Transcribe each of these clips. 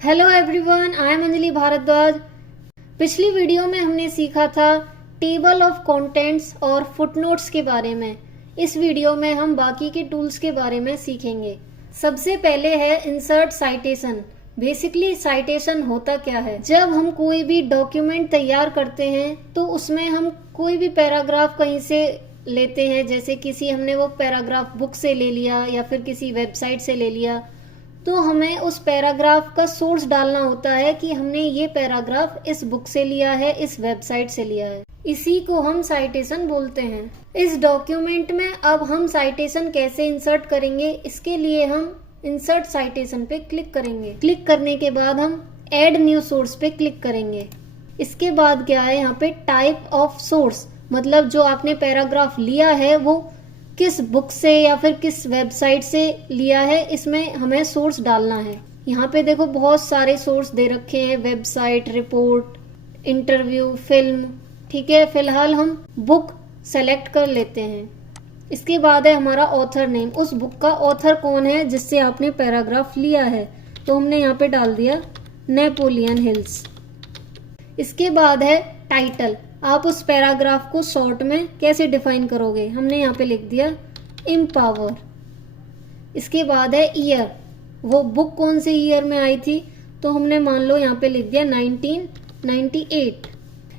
Hello everyone, I am Anjali Bharadwaj. पिछली video में हमने सीखा था टेबल ऑफ कंटेंट्स और फुटनोट्स के बारे में। इस वीडियो में हम बाकी के टूल्स के बारे में सीखेंगे। सबसे पहले है इंसर्ट साइटेशन। बेसिकली साइटेशन होता क्या है? जब हम कोई भी डॉक्यूमेंट तैयार करते हैं तो उसमें हम कोई भी पैराग्राफ कहीं से लेते हैं, जैसे किसी हमने वो पैराग्राफ बुक से ले लिया या फिर किसी वेबसाइट से ले लिया, तो हमें उस पैराग्राफ का सोर्स डालना होता है कि हमने ये पैराग्राफ इस बुक से लिया है, इस वेबसाइट से लिया है। इसी को हम साइटेशन बोलते हैं। इस डॉक्यूमेंट में अब हम साइटेशन कैसे इंसर्ट करेंगे, इसके लिए हम इंसर्ट साइटेशन पे क्लिक करेंगे। क्लिक करने के बाद हम ऐड न्यू सोर्स पे क्लिक करेंगे। इसके बाद क्या है, यहाँ पे टाइप ऑफ सोर्स, मतलब जो आपने पैराग्राफ लिया है वो किस बुक से या फिर किस वेबसाइट से लिया है, इसमें हमें सोर्स डालना है। यहाँ पे देखो बहुत सारे सोर्स दे रखे हैं, वेबसाइट, रिपोर्ट, इंटरव्यू, फिल्म। ठीक है, फिलहाल हम बुक सेलेक्ट कर लेते हैं। इसके बाद है हमारा ऑथर नेम, उस बुक का ऑथर कौन है जिससे आपने पैराग्राफ लिया है, तो हमने यहाँ पे डाल दिया नेपोलियन हिल्स। इसके बाद है टाइटल। आप उस पैराग्राफ को शॉर्ट में कैसे डिफाइन करोगे, हमने यहाँ पे लिख दिया एम्पावर। इसके बाद है ईयर, वो बुक कौन से ईयर में आई थी, तो हमने मान लो यहाँ पे लिख दिया 1998।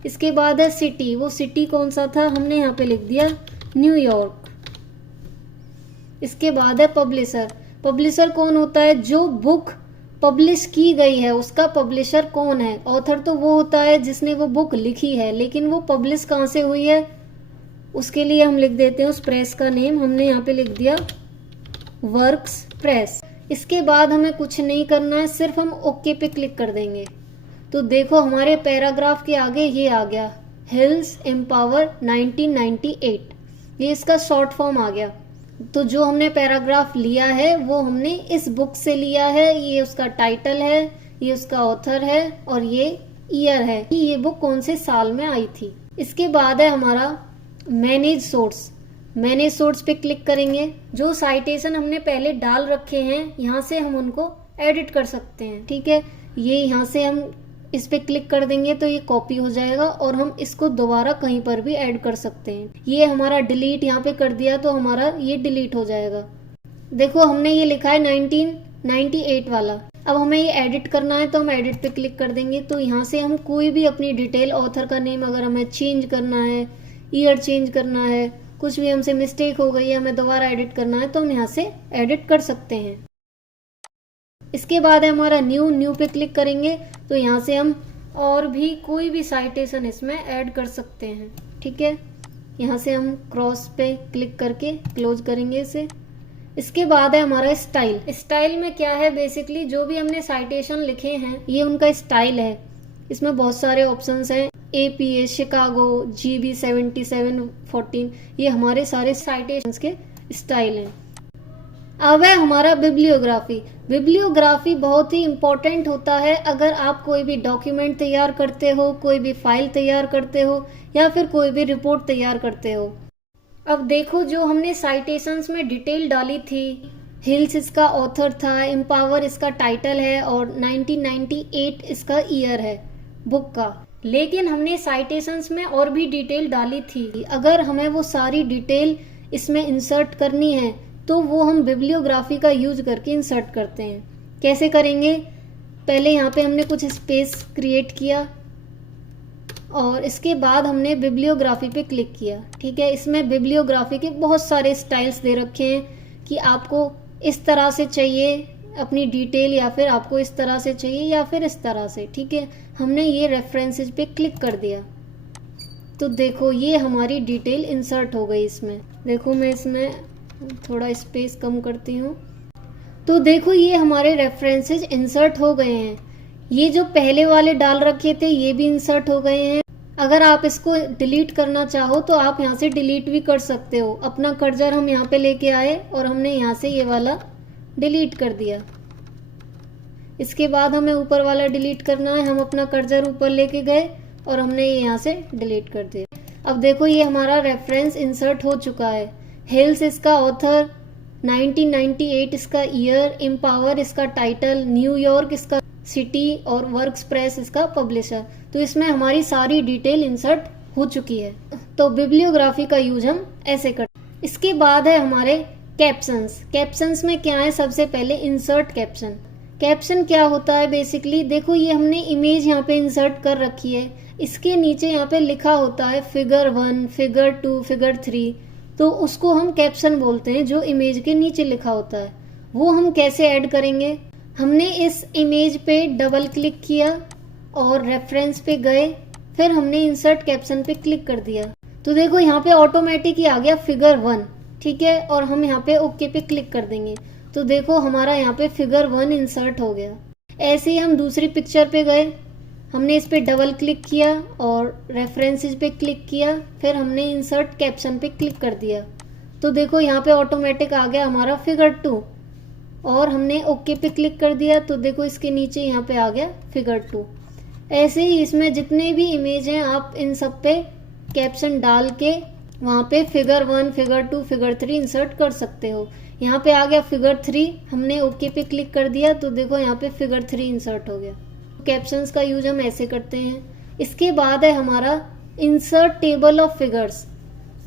इसके बाद है सिटी, वो सिटी कौन सा था, हमने यहाँ पे लिख दिया न्यूयॉर्क। इसके बाद है पब्लिशर। पब्लिशर कौन होता है, जो बुक पब्लिश की गई है उसका पब्लिशर कौन है। ऑथर तो वो होता है जिसने वो बुक लिखी है, लेकिन वो पब्लिश कहाँ से हुई है, उसके लिए हम लिख देते हैं उस प्रेस का नेम। हमने यहाँ पे लिख दिया वर्क्स प्रेस। इसके बाद हमें कुछ नहीं करना है, सिर्फ हम ओके पे क्लिक कर देंगे। तो देखो हमारे पैराग्राफ के आगे ये आ गया, हिल्स एम्पावर 1998, ये इसका शॉर्ट फॉर्म आ गया। तो जो हमने पैराग्राफ लिया है वो हमने इस बुक से लिया है, ये उसका टाइटल है, ये उसका ऑथर है और ये ईयर है कि ये बुक कौन से साल में आई थी। इसके बाद है हमारा मैनेज सोर्स। मैनेज सोर्स पे क्लिक करेंगे। जो साइटेशन हमने पहले डाल रखे हैं यहाँ से हम उनको एडिट कर सकते हैं। ठीक है, ये यहाँ से हम इस पे क्लिक कर देंगे तो ये कॉपी हो जाएगा और हम इसको दोबारा कहीं पर भी ऐड कर सकते हैं। ये हमारा डिलीट यहाँ पे कर दिया तो हमारा ये डिलीट हो जाएगा। देखो हमने ये लिखा है 1998 वाला। अब हमें ये एडिट करना है तो हम एडिट पे क्लिक कर देंगे। तो यहाँ से हम कोई भी अपनी डिटेल, ऑथर का नेम अगर हमें चेंज करना है, ईयर चेंज करना है, कुछ भी हमसे मिस्टेक हो गई है, हमें दोबारा एडिट करना है, तो हम यहाँ से एडिट कर सकते हैं। इसके बाद है हमारा न्यू पे क्लिक करेंगे तो यहाँ से हम और भी कोई भी साइटेशन इसमें ऐड कर सकते हैं। ठीक है, यहाँ से हम क्रॉस पे क्लिक करके क्लोज करेंगे इसे। इसके बाद है हमारा स्टाइल। स्टाइल में क्या है, बेसिकली जो भी हमने साइटेशन लिखे हैं ये उनका स्टाइल है। इसमें बहुत सारे ऑप्शंस हैं, APA, शिकागो, GB 7714, ये हमारे सारे साइटेशंस के स्टाइल हैं। अब है हमारा बिब्लियोग्राफी। बिब्लियोग्राफी बहुत ही इम्पोर्टेंट होता है अगर आप कोई भी डॉक्यूमेंट तैयार करते हो, कोई भी फाइल तैयार करते हो या फिर कोई भी रिपोर्ट तैयार करते हो। अब देखो जो हमने साइटेशंस में डिटेल डाली थी, हिल्स इसका ऑथर था, एम्पावर इसका टाइटल है और 1998 इसका ईयर है बुक का। लेकिन हमने साइटेशंस में और भी डिटेल डाली थी। अगर हमें वो सारी डिटेल इसमें इंसर्ट करनी है तो वो हम बिब्लियोग्राफी का यूज करके इंसर्ट करते हैं। कैसे करेंगे, पहले यहाँ पे हमने कुछ स्पेस क्रिएट किया और इसके बाद हमने बिब्लियोग्राफी पे क्लिक किया। ठीक है, इसमें बिब्लियोग्राफी के बहुत सारे स्टाइल्स दे रखे हैं कि आपको इस तरह से चाहिए अपनी डिटेल, या फिर आपको इस तरह से चाहिए या फिर इस तरह से। ठीक है, हमने ये रेफरेंसेज पे क्लिक कर दिया तो देखो ये हमारी डिटेल इंसर्ट हो गई इसमें। देखो मैं इसमें थोड़ा स्पेस कम करती हूँ तो देखो ये हमारे रेफरेंसेज इंसर्ट हो गए हैं। ये जो पहले वाले डाल रखे थे ये भी इंसर्ट हो गए हैं। अगर आप इसको डिलीट करना चाहो तो आप यहाँ से डिलीट भी कर सकते हो। अपना कर्सर हम यहाँ पे लेके आए और हमने यहाँ से ये वाला डिलीट कर दिया। इसके बाद हमें ऊपर वाला डिलीट करना है, हम अपना कर्सर ऊपर लेके गए और हमने ये यहाँ से डिलीट कर दिया। अब देखो ये हमारा रेफरेंस इंसर्ट हो चुका है। हिल्स इसका ऑथर, 1998 इसका ईयर, एम्पावर इसका टाइटल, न्यूयॉर्क इसका सिटी और वर्क्स प्रेस इसका पब्लिशर। तो इसमें हमारी सारी डिटेल इंसर्ट हो चुकी है। तो बिब्लियोग्राफी का यूज हम ऐसे करते हैं। इसके बाद है हमारे कैप्शंस। कैप्शंस में क्या है, सबसे पहले इंसर्ट कैप्शन। कैप्शन क्या होता है बेसिकली, देखो ये हमने इमेज यहाँ पे इंसर्ट कर रखी है, इसके नीचे यहाँ पे लिखा होता है फिगर 1, फिगर 2, फिगर 3, तो उसको हम कैप्शन बोलते हैं। जो इमेज के नीचे लिखा होता है वो हम कैसे ऐड करेंगे, हमने इस इमेज पे डबल क्लिक किया और रेफरेंस पे गए, फिर हमने इंसर्ट कैप्शन पे क्लिक कर दिया, तो देखो यहाँ पे ऑटोमेटिक ही आ गया फिगर 1, ठीक है। और हम यहाँ पे ओके पे क्लिक कर देंगे तो देखो हमारा यहाँ पे फिगर 1 इंसर्ट हो गया। ऐसे ही हम दूसरी पिक्चर पे गए, हमने इस पे डबल क्लिक किया और रेफरेंसेस पे क्लिक किया, फिर हमने इंसर्ट कैप्शन पे क्लिक कर दिया, तो देखो यहाँ पे ऑटोमेटिक आ गया हमारा फिगर 2 और हमने ओके पे क्लिक कर दिया, तो देखो इसके नीचे यहाँ पे आ गया फिगर 2। ऐसे ही इसमें जितने भी इमेज हैं आप इन सब पे कैप्शन डाल के वहाँ पे फिगर 1, फिगर 2, फिगर 3 इंसर्ट कर सकते हो। यहाँ पे आ गया फिगर 3, हमने ओके पे क्लिक कर दिया तो देखो यहाँ पे फिगर 3 इंसर्ट हो गया। कैप्शंस का यूज हम ऐसे करते हैं। इसके बाद है हमारा इंसर्ट टेबल ऑफ फिगर्स।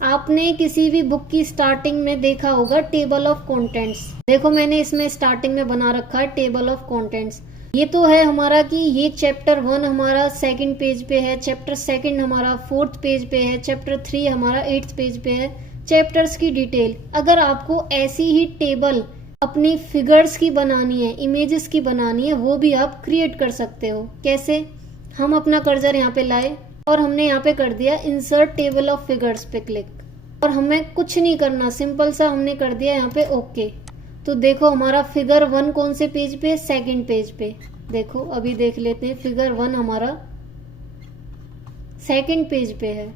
आपने किसी भी बुक की स्टार्टिंग में देखा होगा टेबल ऑफ कंटेंट्स। देखो मैंने इसमें स्टार्टिंग में बना रखा है टेबल ऑफ कंटेंट्स। ये तो है हमारा कि ये चैप्टर 1 हमारा 2nd पेज पे है, चैप्टर 2 हमारा 4th पेज पे है, चैप्टर 3 हमारा 8th पेज पे है, चैप्टर्स की डिटेल। अगर आपको ऐसी ही टेबल अपनी फिगर्स की बनानी है, इमेजेस की बनानी है, वो भी आप क्रिएट कर सकते हो। कैसे, हम अपना कर्सर यहाँ पे लाए और हमने यहाँ पे कर दिया इंसर्ट टेबल ऑफ फिगर्स पे क्लिक और हमें कुछ नहीं करना, सिंपल सा हमने कर दिया यहाँ पे ओके। तो देखो हमारा फिगर 1 कौन से पेज पे, 2nd पेज पे। देखो अभी देख लेते हैं, फिगर 1 हमारा 2nd पेज पे है,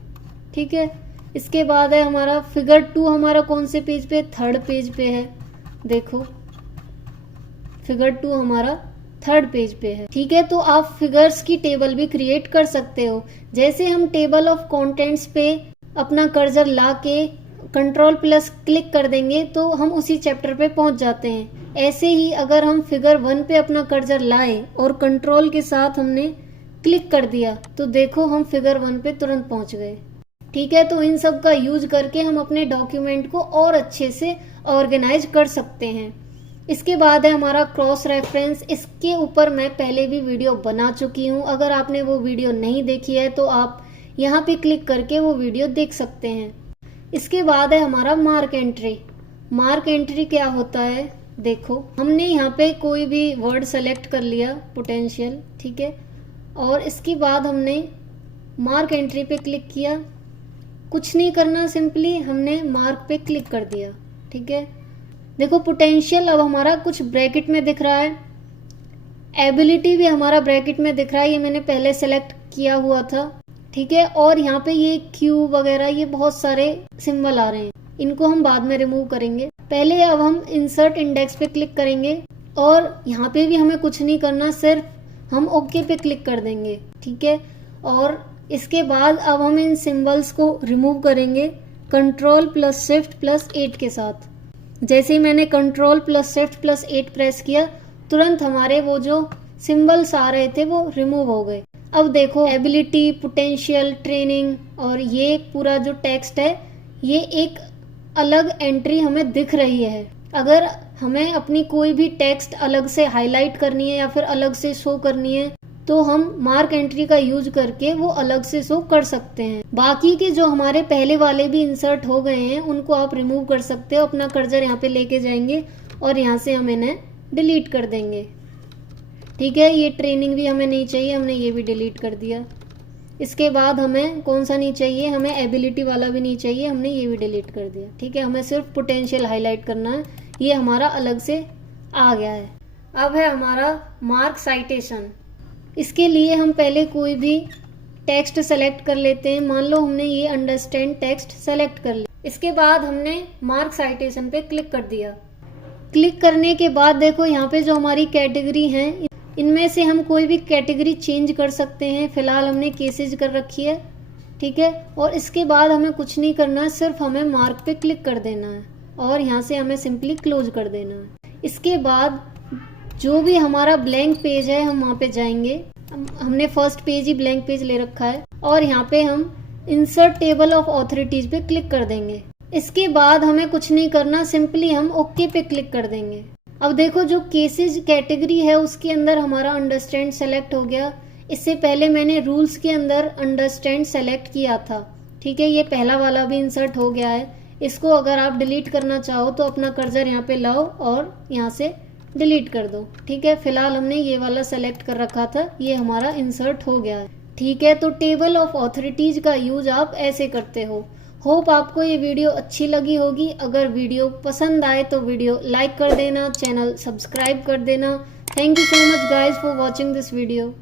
ठीक है। इसके बाद है हमारा फिगर 2 हमारा कौन से पेज पे, 3rd पेज पे है। देखो फिगर 2 हमारा 3rd पेज पे है, ठीक है। तो आप फिगर्स की टेबल भी क्रिएट कर सकते हो। जैसे हम टेबल ऑफ कंटेंट्स पे अपना कर्सर ला के Ctrl+ क्लिक कर देंगे तो हम उसी चैप्टर पे पहुंच जाते हैं। ऐसे ही अगर हम फिगर 1 पे अपना कर्सर लाए और कंट्रोल के साथ हमने क्लिक कर दिया तो देखो हम फिगर 1 पे तुरंत पहुंच गए, ठीक है। तो इन सब का यूज करके हम अपने डॉक्यूमेंट को और अच्छे से ऑर्गेनाइज कर सकते हैं। इसके बाद है हमारा क्रॉस रेफरेंस। इसके ऊपर मैं पहले भी वीडियो बना चुकी हूँ, अगर आपने वो वीडियो नहीं देखी है तो आप यहाँ पे क्लिक करके वो वीडियो देख सकते हैं। इसके बाद है हमारा मार्क एंट्री। मार्क एंट्री क्या होता है, देखो हमने यहाँ पे कोई भी वर्ड सेलेक्ट कर लिया, पोटेंशियल, ठीक है, और इसके बाद हमने मार्क एंट्री पे क्लिक किया, कुछ नहीं करना, सिंपली हमने मार्क पे क्लिक कर दिया, ठीक है। देखो पोटेंशियल अब हमारा कुछ ब्रैकेट में दिख रहा है, एबिलिटी भी हमारा ब्रैकेट में दिख रहा है, ये मैंने पहले सेलेक्ट किया हुआ था, ठीक है। और यहाँ पे ये क्यू वगैरह ये बहुत सारे सिंबल आ रहे हैं, इनको हम बाद में रिमूव करेंगे। पहले अब हम इंसर्ट इंडेक्स पे क्लिक करेंगे और यहाँ पे भी हमें कुछ नहीं करना, सिर्फ हम ओके पे क्लिक कर देंगे, ठीक है। और इसके बाद अब हम इन सिंबल्स को रिमूव करेंगे Ctrl+Shift+8 के साथ। जैसे ही मैंने Ctrl+Shift+8 प्रेस किया तुरंत हमारे वो जो सिंबल्स आ रहे थे वो रिमूव हो गए। अब देखो एबिलिटी, पोटेंशियल, ट्रेनिंग और ये पूरा जो टेक्स्ट है ये एक अलग एंट्री हमें दिख रही है। अगर हमें अपनी कोई भी टेक्स्ट अलग से हाईलाइट करनी है या फिर अलग से शो करनी है तो हम मार्क एंट्री का यूज करके वो अलग से शो कर सकते हैं। बाकी के जो हमारे पहले वाले भी इंसर्ट हो गए हैं उनको आप रिमूव कर सकते हो। अपना कर्सर यहाँ पे लेके जाएंगे और यहाँ से हम इन्हें डिलीट कर देंगे, ठीक है। ये ट्रेनिंग भी हमें नहीं चाहिए, हमने ये भी डिलीट कर दिया। इसके बाद हमें कौन सा नहीं चाहिए, हमें एबिलिटी वाला भी नहीं चाहिए, हमने ये भी डिलीट कर दिया, ठीक है। हमें सिर्फ पोटेंशियल हाईलाइट करना है, ये हमारा अलग से आ गया है। अब है हमारा मार्क साइटेशन। इसके लिए हम पहले कोई भी टेक्स्ट सेलेक्ट कर लेते हैं। मान लो हमने ये अंडरस्टैंड टेक्स्ट सेलेक्ट कर लिया, इसके बाद हमने मार्क साइटेशन पे क्लिक कर दिया। क्लिक करने के बाद देखो यहाँ पे जो हमारी कैटेगरी है इनमें से हम कोई भी कैटेगरी चेंज कर सकते हैं। फिलहाल हमने केसेज कर रखी है, ठीक है। और इसके बाद हमें कुछ नहीं करना है, सिर्फ हमें मार्क पे क्लिक कर देना है और यहाँ से हमें सिंपली क्लोज कर देना है। इसके बाद जो भी हमारा ब्लैंक पेज है हम वहाँ पे जाएंगे। हमने फर्स्ट पेज ही ब्लैंक पेज ले रखा है और यहाँ पे हम इंसर्ट टेबल ऑफ ऑथोरिटीज पे क्लिक कर देंगे। इसके बाद हमें कुछ नहीं करना, सिंपली हम ओके पे क्लिक कर देंगे। अब देखो जो केसेज कैटेगरी है उसके अंदर हमारा अंडरस्टैंड सेलेक्ट हो गया। इससे पहले मैंने रूल्स के अंदर अंडरस्टैंड सेलेक्ट किया था, ठीक है। ये पहला वाला भी इंसर्ट हो गया है। इसको अगर आप डिलीट करना चाहो तो अपना कर्सर यहाँ पे लाओ और यहाँ से डिलीट कर दो, ठीक है। फिलहाल हमने ये वाला सेलेक्ट कर रखा था, ये हमारा इंसर्ट हो गया है, ठीक है। तो टेबल ऑफ ऑथोरिटीज का यूज आप ऐसे करते हो। होप आपको ये वीडियो अच्छी लगी होगी। अगर वीडियो पसंद आए तो वीडियो लाइक कर देना, चैनल सब्सक्राइब कर देना। Thank you so much guys for watching this video.